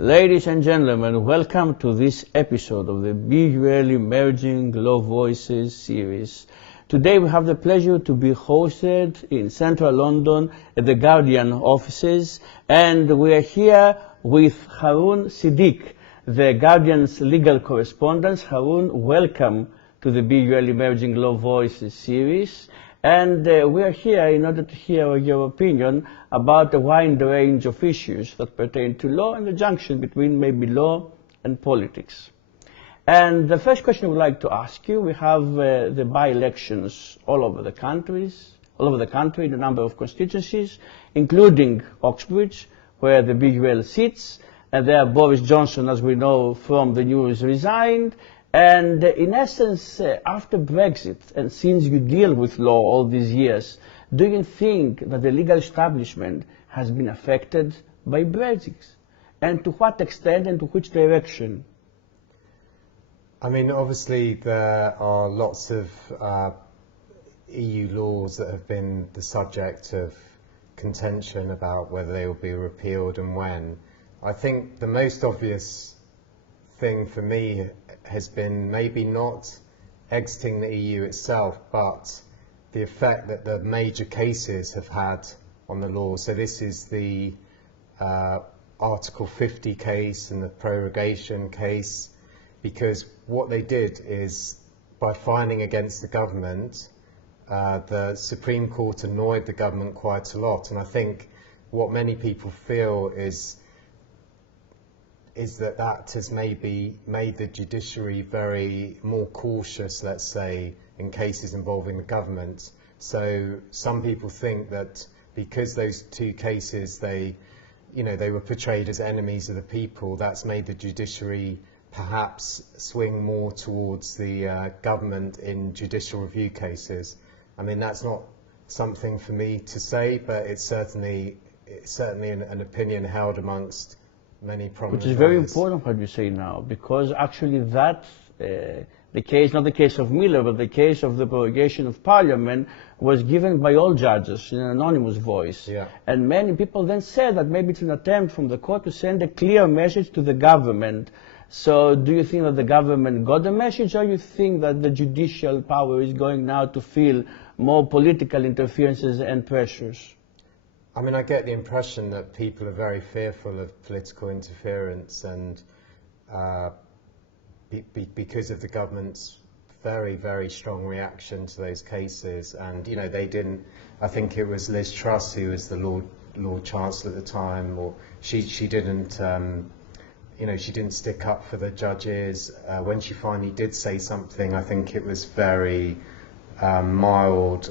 Ladies and gentlemen, welcome to this episode of the BUL Emerging Law Voices series. Today we have the pleasure to be hosted in central London at the Guardian offices, and we are here with Haroon Siddique, the Guardian's legal correspondent. Haroon, welcome to the BUL Emerging Law Voices series. And we are here in order to hear your opinion about a wide range of issues that pertain to law and the junction between maybe law and politics. And the first question I would like to ask you, we have the by-elections all over the country, in a number of constituencies, including Oxbridge, where the BUL sits, and there Boris Johnson, as we know from the news, resigned. And in essence, after Brexit, and since you deal with law all these years, do you think that the legal establishment has been affected by Brexit? And to what extent and to which direction? I mean, obviously there are lots of EU laws that have been the subject of contention about whether they will be repealed and when. I think the most obvious thing for me has been maybe not exiting the EU itself, but the effect that the major cases have had on the law. So this is the Article 50 case and the prorogation case, because what they did is, by fining against the government, the Supreme Court annoyed the government quite a lot. And I think what many people feel is that has maybe made the judiciary very more cautious, let's say, in cases involving the government. So some people think that because those two cases, they were portrayed as enemies of the people, that's made the judiciary perhaps swing more towards the government in judicial review cases. I mean, that's not something for me to say, but it's certainly an opinion held amongst many prominent. Which is very important what you say now, because actually that, the case, not the case of Miller, but the case of the prorogation of Parliament was given by all judges in an anonymous voice. Yeah. And many people then said that maybe it's an attempt from the court to send a clear message to the government. So do you think that the government got the message, or you think that the judicial power is going now to feel more political interferences and pressures? I mean, I get the impression that people are very fearful of political interference, and because of the government's very, very strong reaction to those cases. And, they didn't, I think it was Liz Truss who was the Lord Chancellor at the time, or she didn't, she didn't stick up for the judges. When she finally did say something, I think it was very mild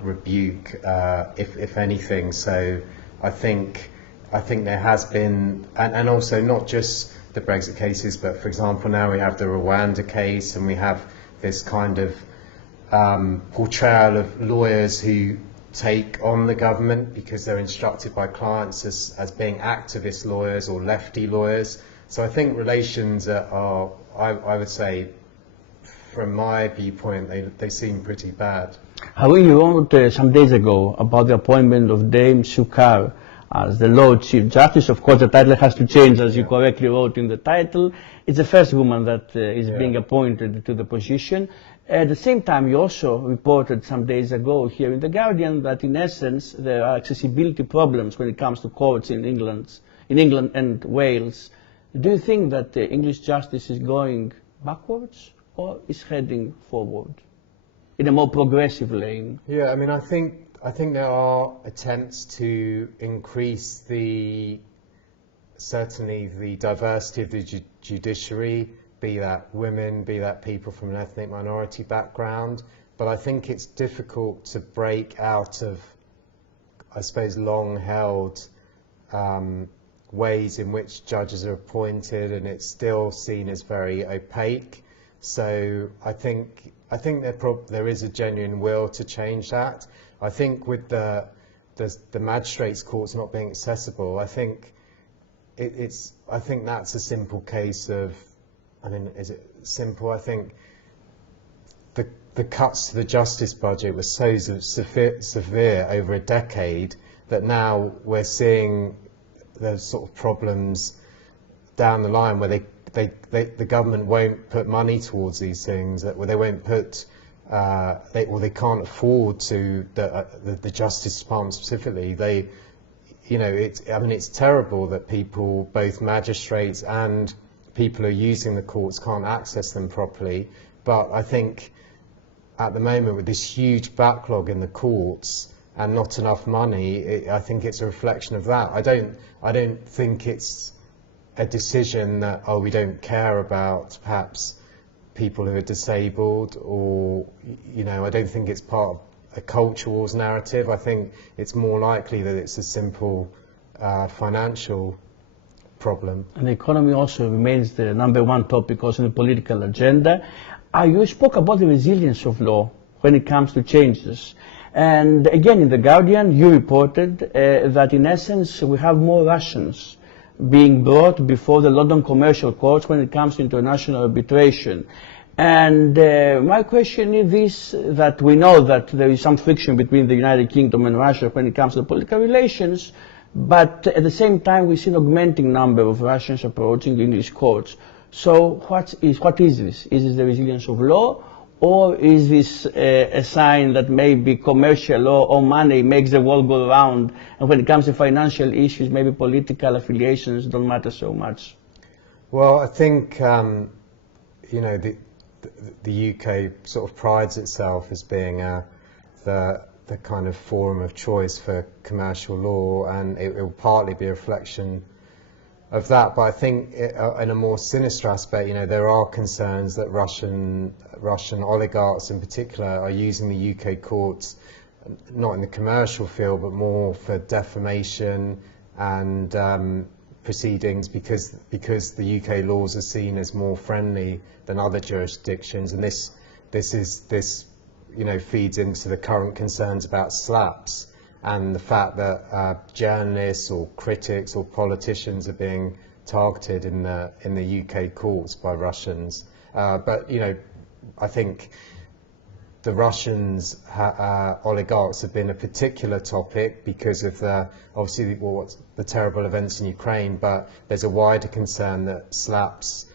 rebuke, if anything. So I think there has been, and also not just the Brexit cases, but for example now we have the Rwanda case, and we have this kind of portrayal of lawyers who take on the government because they're instructed by clients as being activist lawyers or lefty lawyers. So I think relations are, I would say, from my viewpoint, they seem pretty bad. Haroon, you wrote some days ago about the appointment of Dame Shukar as the Lord Chief Justice. Of course, the title has to change, as you correctly wrote in the title. It's the first woman that is being appointed to the position. At the same time, you also reported some days ago here in The Guardian that, in essence, there are accessibility problems when it comes to courts in England and Wales. Do you think that English justice is going backwards, or is heading forward in a more progressive lane? Yeah, I mean, I think there are attempts to increase certainly the diversity of the judiciary, be that women, be that people from an ethnic minority background. But I think it's difficult to break out of, I suppose, long-held ways in which judges are appointed, and it's still seen as very opaque. So I think there is a genuine will to change that. I think with the magistrates' courts not being accessible, I think that's a simple case of, I mean, is it simple? I think the cuts to the justice budget were so severe over a decade that now we're seeing the sort of problems down the line where the government won't put money towards these things, where they won't put, they can't afford to, the Justice Department specifically, it's terrible that people, both magistrates and people who are using the courts, can't access them properly. But I think at the moment, with this huge backlog in the courts and not enough money, I think it's a reflection of that. I don't think it's a decision that, oh, we don't care about perhaps people who are disabled, or, I don't think it's part of a culture wars narrative. I think it's more likely that it's a simple financial problem. And the economy also remains the number one topic also in the political agenda. You spoke about the resilience of law when it comes to changes. And again, in The Guardian, you reported that in essence we have more Russians being brought before the London commercial courts when it comes to international arbitration. And my question is this, that we know that there is some friction between the United Kingdom and Russia when it comes to political relations, but at the same time we see an augmenting number of Russians approaching the English courts. So what is this? Is this the resilience of law, or is this a sign that maybe commercial law or money makes the world go round, and when it comes to financial issues, maybe political affiliations don't matter so much? Well, I think the UK sort of prides itself as being the kind of forum of choice for commercial law, and it will partly be a reflection of that. But I think in a more sinister aspect, there are concerns that Russian oligarchs in particular are using the UK courts, not in the commercial field, but more for defamation and proceedings, because the UK laws are seen as more friendly than other jurisdictions, and this feeds into the current concerns about slaps and the fact that journalists or critics or politicians are being targeted in the UK courts by Russians. But I think the Russians oligarchs have been a particular topic because of obviously the terrible events in Ukraine, but there's a wider concern that slaps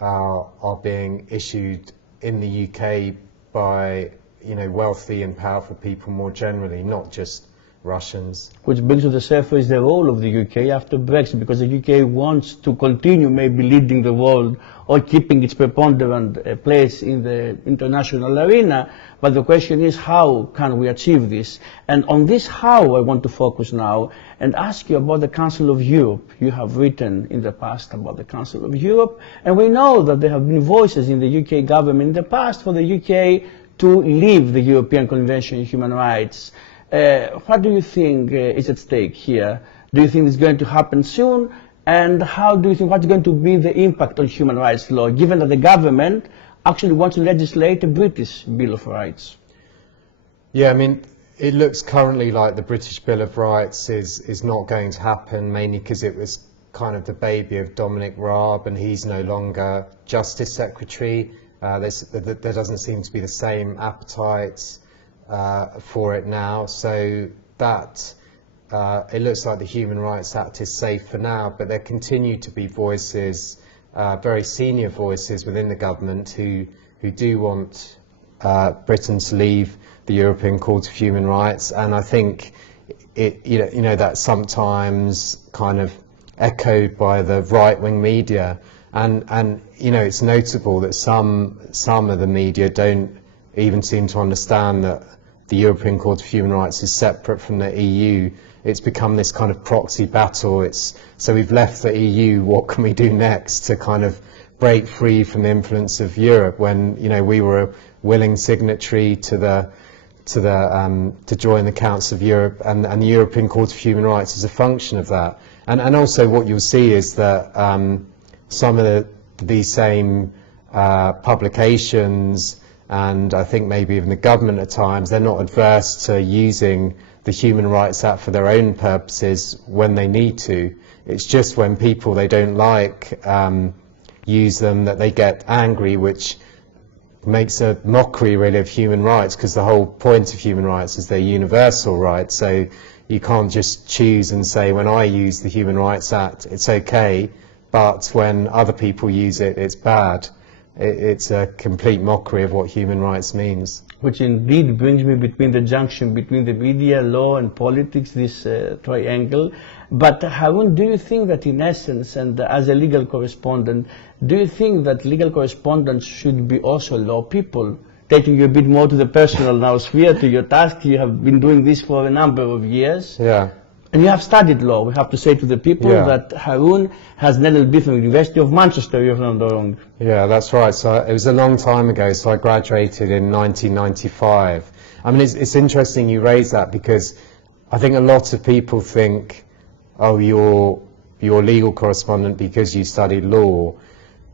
are being issued in the UK by wealthy and powerful people more generally, not just Russians. Which brings to the surface the role of the UK after Brexit, because the UK wants to continue maybe leading the world or keeping its preponderant place in the international arena. But the question is, how can we achieve this? And on this how I want to focus now and ask you about the Council of Europe. You have written in the past about the Council of Europe, and we know that there have been voices in the UK government in the past for the UK to leave the European Convention on Human Rights. What do you think is at stake here? Do you think it's going to happen soon? And how do you think, what's going to be the impact on human rights law, given that the government actually wants to legislate a British Bill of Rights? Yeah, I mean, it looks currently like the British Bill of Rights is not going to happen, mainly because it was kind of the baby of Dominic Raab, and he's no longer Justice Secretary. There doesn't seem to be the same appetite for it now, so that it looks like the Human Rights Act is safe for now, but there continue to be voices, very senior voices within the government who do want Britain to leave the European Court of Human Rights, and I think that's sometimes kind of echoed by the right-wing media, and it's notable that some of the media don't even seem to understand that the European Court of Human Rights is separate from the EU. It's become this kind of proxy battle. So we've left the EU, what can we do next to kind of break free from the influence of Europe, when we were a willing signatory to join the Council of Europe, and the European Court of Human Rights is a function of that. And also what you'll see is that some of these same publications, and I think maybe even the government at times, they're not adverse to using the Human Rights Act for their own purposes when they need to. It's just when people they don't like use them that they get angry, which makes a mockery really of human rights, because the whole point of human rights is they're universal rights. So you can't just choose and say, when I use the Human Rights Act, it's okay, but when other people use it, it's bad. It's a complete mockery of what human rights means. Which indeed brings me between the junction between the media, law and politics, this triangle. But Haroon, do you think that in essence, and as a legal correspondent, do you think that legal correspondents should be also law people? Taking you a bit more to the personal now sphere, to your task, you have been doing this for a number of years. Yeah. And you have studied law. We have to say to the people that Haroon has an LLB from the University of Manchester, if I'm not wrong. Yeah, that's right. So it was a long time ago, so I graduated in 1995. I mean, it's interesting you raise that, because I think a lot of people think, oh, you're a legal correspondent because you studied law.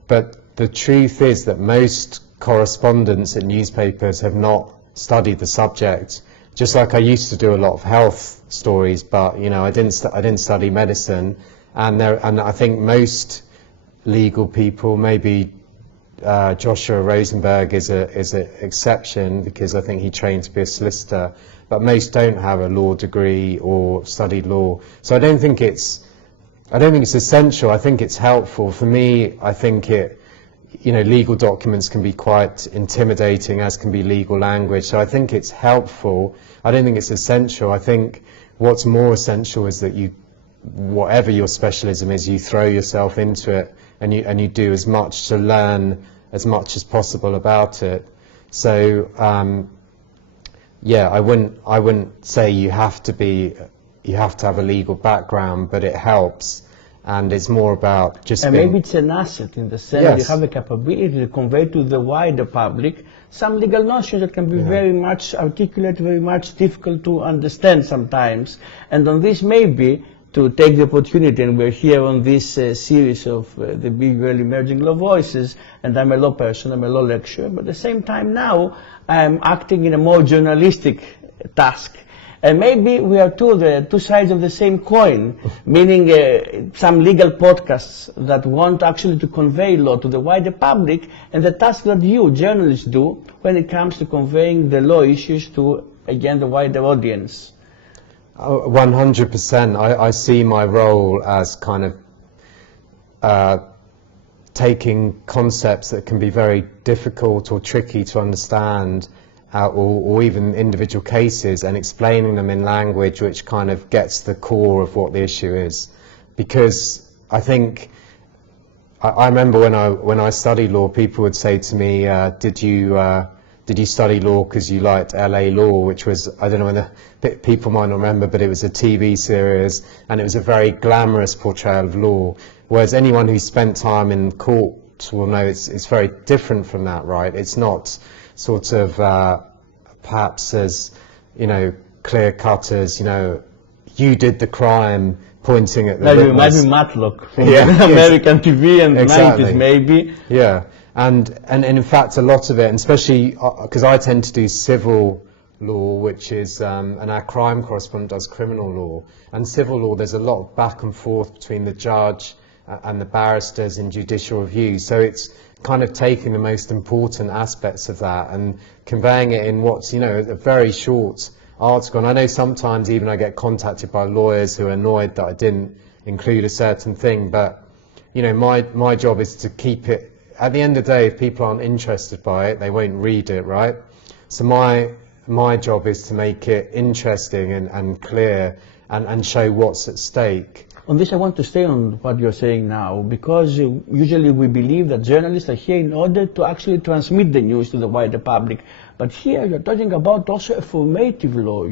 But the truth is that most correspondents at newspapers have not studied the subject. Just like I used to do a lot of health stories, but you know, I didn't study medicine, and I think most legal people, maybe Joshua Rosenberg is an exception, because I think he trained to be a solicitor, but most don't have a law degree or studied law. So I don't think it's essential. I think it's helpful. For me, I think legal documents can be quite intimidating, as can be legal language. So I think it's helpful. I don't think it's essential. I think what's more essential is that you, whatever your specialism is, you throw yourself into it, and you do as much to learn as much as possible about it. So I wouldn't say you have to have a legal background, but it helps. And it's more about just maybe it's an asset in the sense that you have the capability to convey to the wider public some legal notions that can be very much articulate, very much difficult to understand sometimes. And on this, maybe to take the opportunity, and we're here on this series of the BUL Emerging Law Voices, and I'm a law person, I'm a law lecturer, but at the same time now I'm acting in a more journalistic task. And maybe we are two sides of the same coin, meaning some legal podcasts that want actually to convey law to the wider public, and the task that you, journalists, do when it comes to conveying the law issues to, again, the wider audience. 100%. I see my role as kind of taking concepts that can be very difficult or tricky to understand, or even individual cases, and explaining them in language which kind of gets the core of what the issue is. Because I think, I remember when I studied law, people would say to me, did you study law because you liked LA Law, which was, I don't know whether people might not remember, but it was a TV series, and it was a very glamorous portrayal of law. Whereas anyone who spent time in court will know it's very different from that, right? It's not sort of perhaps as, clear cut as, you did the crime, pointing at the witness. You imagine Matlock from American TV and exactly. 90s maybe. Yeah, and in fact a lot of it, and especially because I tend to do civil law, which is, and our crime correspondent does criminal law. And civil law, there's a lot of back and forth between the judge and the barristers in judicial review. So it's kind of taking the most important aspects of that and conveying it in what's, a very short article. And I know sometimes even I get contacted by lawyers who are annoyed that I didn't include a certain thing, but my job is to keep it, at the end of the day, if people aren't interested by it, they won't read it, right? So my job is to make it interesting and clear and show what's at stake. On this, I want to stay on what you're saying now, because usually we believe that journalists are here in order to actually transmit the news to the wider public. But here you're talking about also a formative law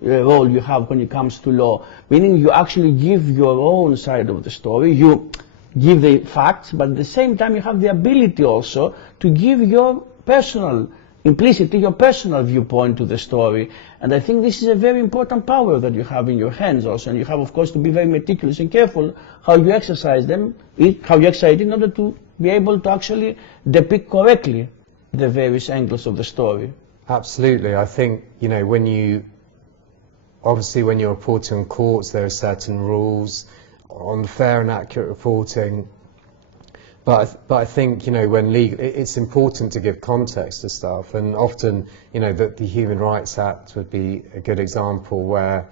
role you have when it comes to law, meaning you actually give your own side of the story, you give the facts, but at the same time you have the ability also to give your personal, implicitly your personal viewpoint to the story. And I think this is a very important power that you have in your hands also, and you have of course to be very meticulous and careful how you exercise it in order to be able to actually depict correctly the various angles of the story. Absolutely. I think, when you're reporting in courts, there are certain rules on fair and accurate reporting. But I think, when legal, it's important to give context to stuff, and often, the Human Rights Act would be a good example where,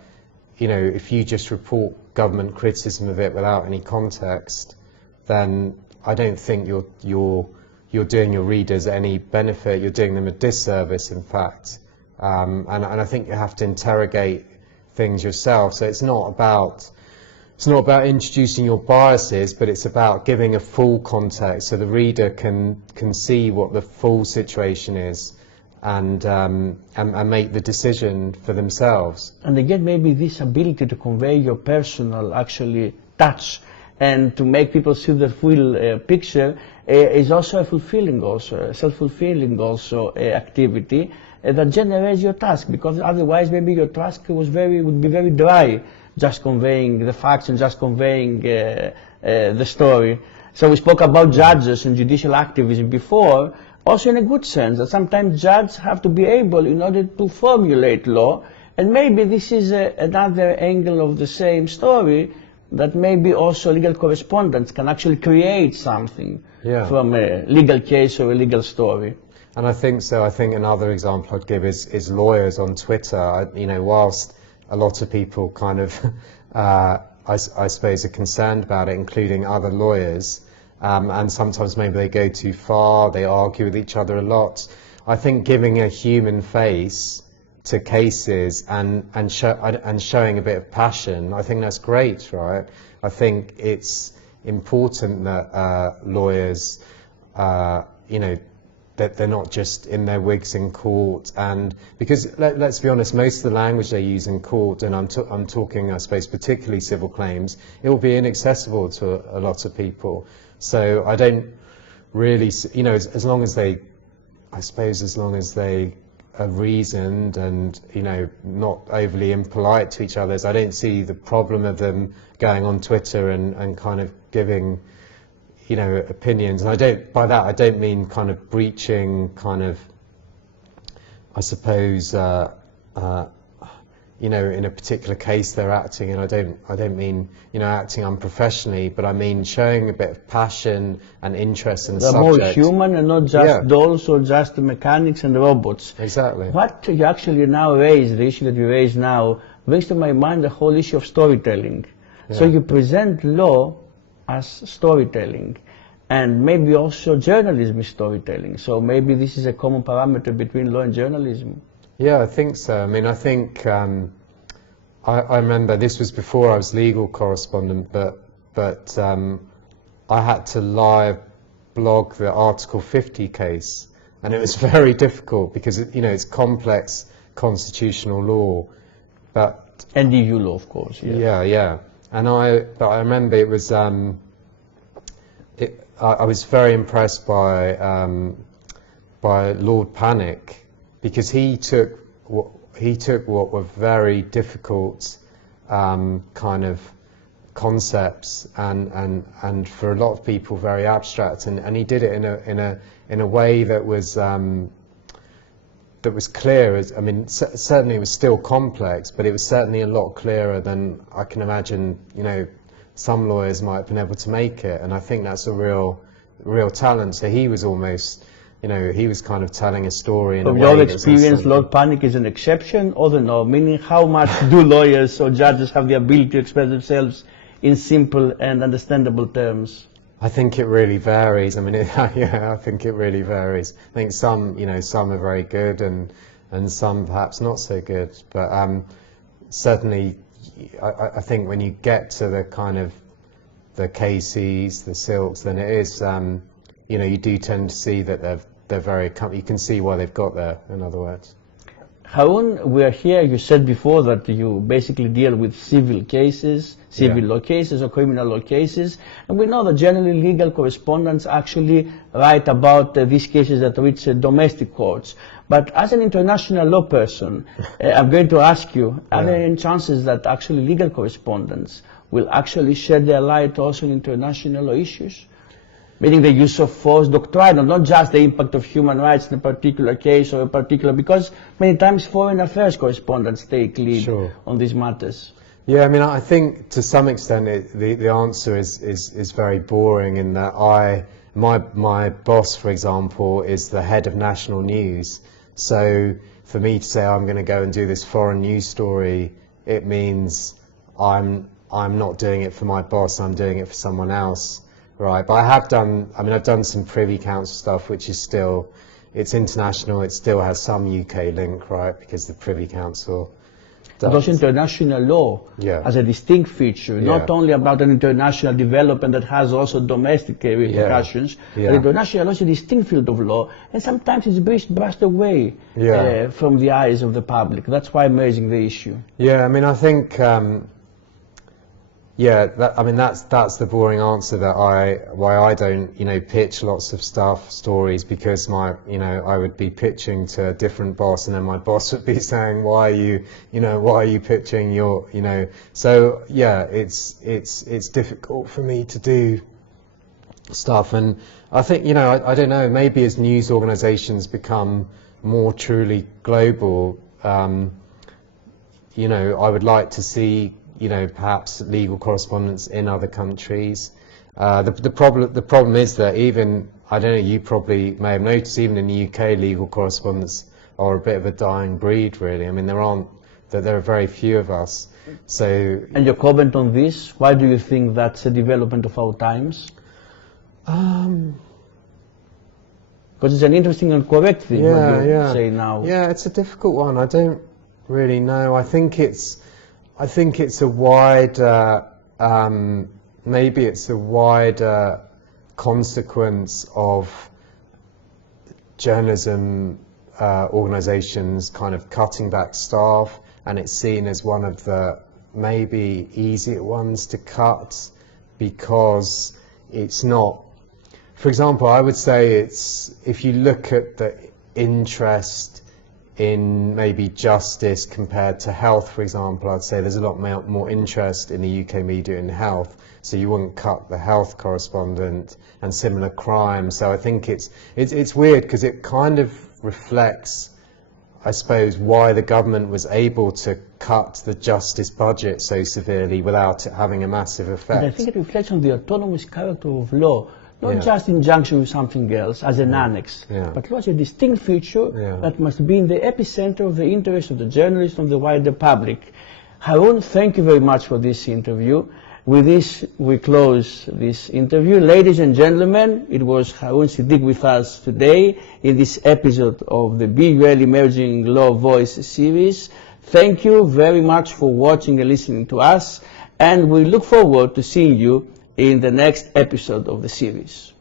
if you just report government criticism of it without any context, then I don't think you're doing your readers any benefit. You're doing them a disservice, in fact. And I think you have to interrogate things yourself. So it's not about introducing your biases, but it's about giving a full context so the reader can see what the full situation is, and make the decision for themselves. And again, maybe this ability to convey your personal actually touch and to make people see the full picture is also a self-fulfilling activity that generates your task, because otherwise maybe your task would be very dry, just conveying the facts and just conveying the story. So we spoke about judges and judicial activism before, also in a good sense, that sometimes judges have to be able, in order to formulate law, and maybe this is another angle of the same story, that maybe also legal correspondents can actually create something from a legal case or a legal story. And I think so. I think another example I'd give is lawyers on Twitter. Whilst a lot of people kind of, I suppose, are concerned about it, including other lawyers, and sometimes maybe they go too far, they argue with each other a lot. I think giving a human face to cases and showing a bit of passion, I think that's great, right? I think it's important that lawyers, that they're not just in their wigs in court, and because let's be honest, most of the language they use in court, and I'm talking, I suppose, particularly civil claims, it will be inaccessible to a lot of people. So I don't really, as long as they are reasoned and not overly impolite to each other, I don't see the problem of them going on Twitter and kind of giving opinions. And by that I don't mean kind of breaching kind of, I suppose, in a particular case they're acting, and I don't mean acting unprofessionally, but I mean showing a bit of passion and interest in the subject. They're more human and not just dolls or just mechanics and robots. Exactly. What you actually now raise, the issue that you raise now, brings to my mind the whole issue of storytelling. So you present law as storytelling, and maybe also journalism is storytelling. So maybe this is a common parameter between law and journalism. Yeah, I think so. I mean, I think I remember this was before I was legal correspondent, but I had to live blog the Article 50 case, and it was very difficult because it's complex constitutional law, and EU law, of course. Yeah. And I remember it was I was very impressed by Lord Panic, because he took what were very difficult kind of concepts and for a lot of people very abstract, and he did it in a way that was clear. Certainly it was still complex, but it was certainly a lot clearer than I can imagine some lawyers might have been able to make it, and I think that's a real talent. So he was almost, he was kind of telling a story in a way. From your experience, Lord Panic is an exception or the norm? Meaning, how much do lawyers or judges have the ability to express themselves in simple and understandable terms? I think it really varies. I think it really varies. I think some are very good and some perhaps not so good. But certainly, I think when you get to the kind of the Caseys, the Silks, then it is, you do tend to see that they're very, you can see why they've got there, in other words. Haroon, we are here, you said before that you basically deal with civil cases, civil law cases or criminal law cases, and we know that generally legal correspondents actually write about these cases that reach domestic courts. But as an international law person, I'm going to ask you, are there any chances that actually legal correspondents will actually shed their light also on international law issues? Meaning the use of force doctrine, not just the impact of human rights in a particular case or a particular, because many times foreign affairs correspondents take lead on these matters. Yeah, I think to some extent the answer is very boring, in that my boss, for example, is the head of national news. So for me to say I'm going to go and do this foreign news story, it means I'm not doing it for my boss, I'm doing it for someone else. right? But I've done some Privy Council stuff, which is still, it's international, it still has some UK link, right? Because the Privy Council But also international law as a distinct feature, not only about an international development that has also domestic repercussions, but international law is a distinct field of law, and sometimes it's brushed away from the eyes of the public. That's why I'm raising the issue. Yeah, I mean, I think, that's the boring answer why I don't, pitch lots of stories, because I would be pitching to a different boss, and then my boss would be saying, why are you pitching your, so yeah, it's difficult for me to do stuff. And I think, I don't know, maybe as news organizations become more truly global, I would like to see perhaps legal correspondence in other countries. The problem is that even, I don't know, you probably may have noticed, even in the UK, legal correspondents are a bit of a dying breed, really. I mean, there are very few of us. So. And your comment on this? Why do you think that's a development of our times? Because it's an interesting and correct thing what you say now. Yeah, it's a difficult one. I don't really know. I think it's a wider, maybe it's a wider consequence of journalism organisations kind of cutting back staff, and it's seen as one of the maybe easier ones to cut because it's not. For example, I would say if you look at the interest in maybe justice compared to health, for example, I'd say there's a lot more interest in the UK media in health, so you wouldn't cut the health correspondent, and similar crime. So I think it's weird because it kind of reflects, I suppose, why the government was able to cut the justice budget so severely without it having a massive effect. And I think it reflects on the autonomous character of law. Not just in junction with something else as an annex, but law as a distinct feature that must be in the epicenter of the interest of the journalist and the wider public. Haroon, thank you very much for this interview. With this, we close this interview. Ladies and gentlemen, it was Haroon Siddique with us today in this episode of the BUL Emerging Law Voices series. Thank you very much for watching and listening to us, and we look forward to seeing you in the next episode of the series.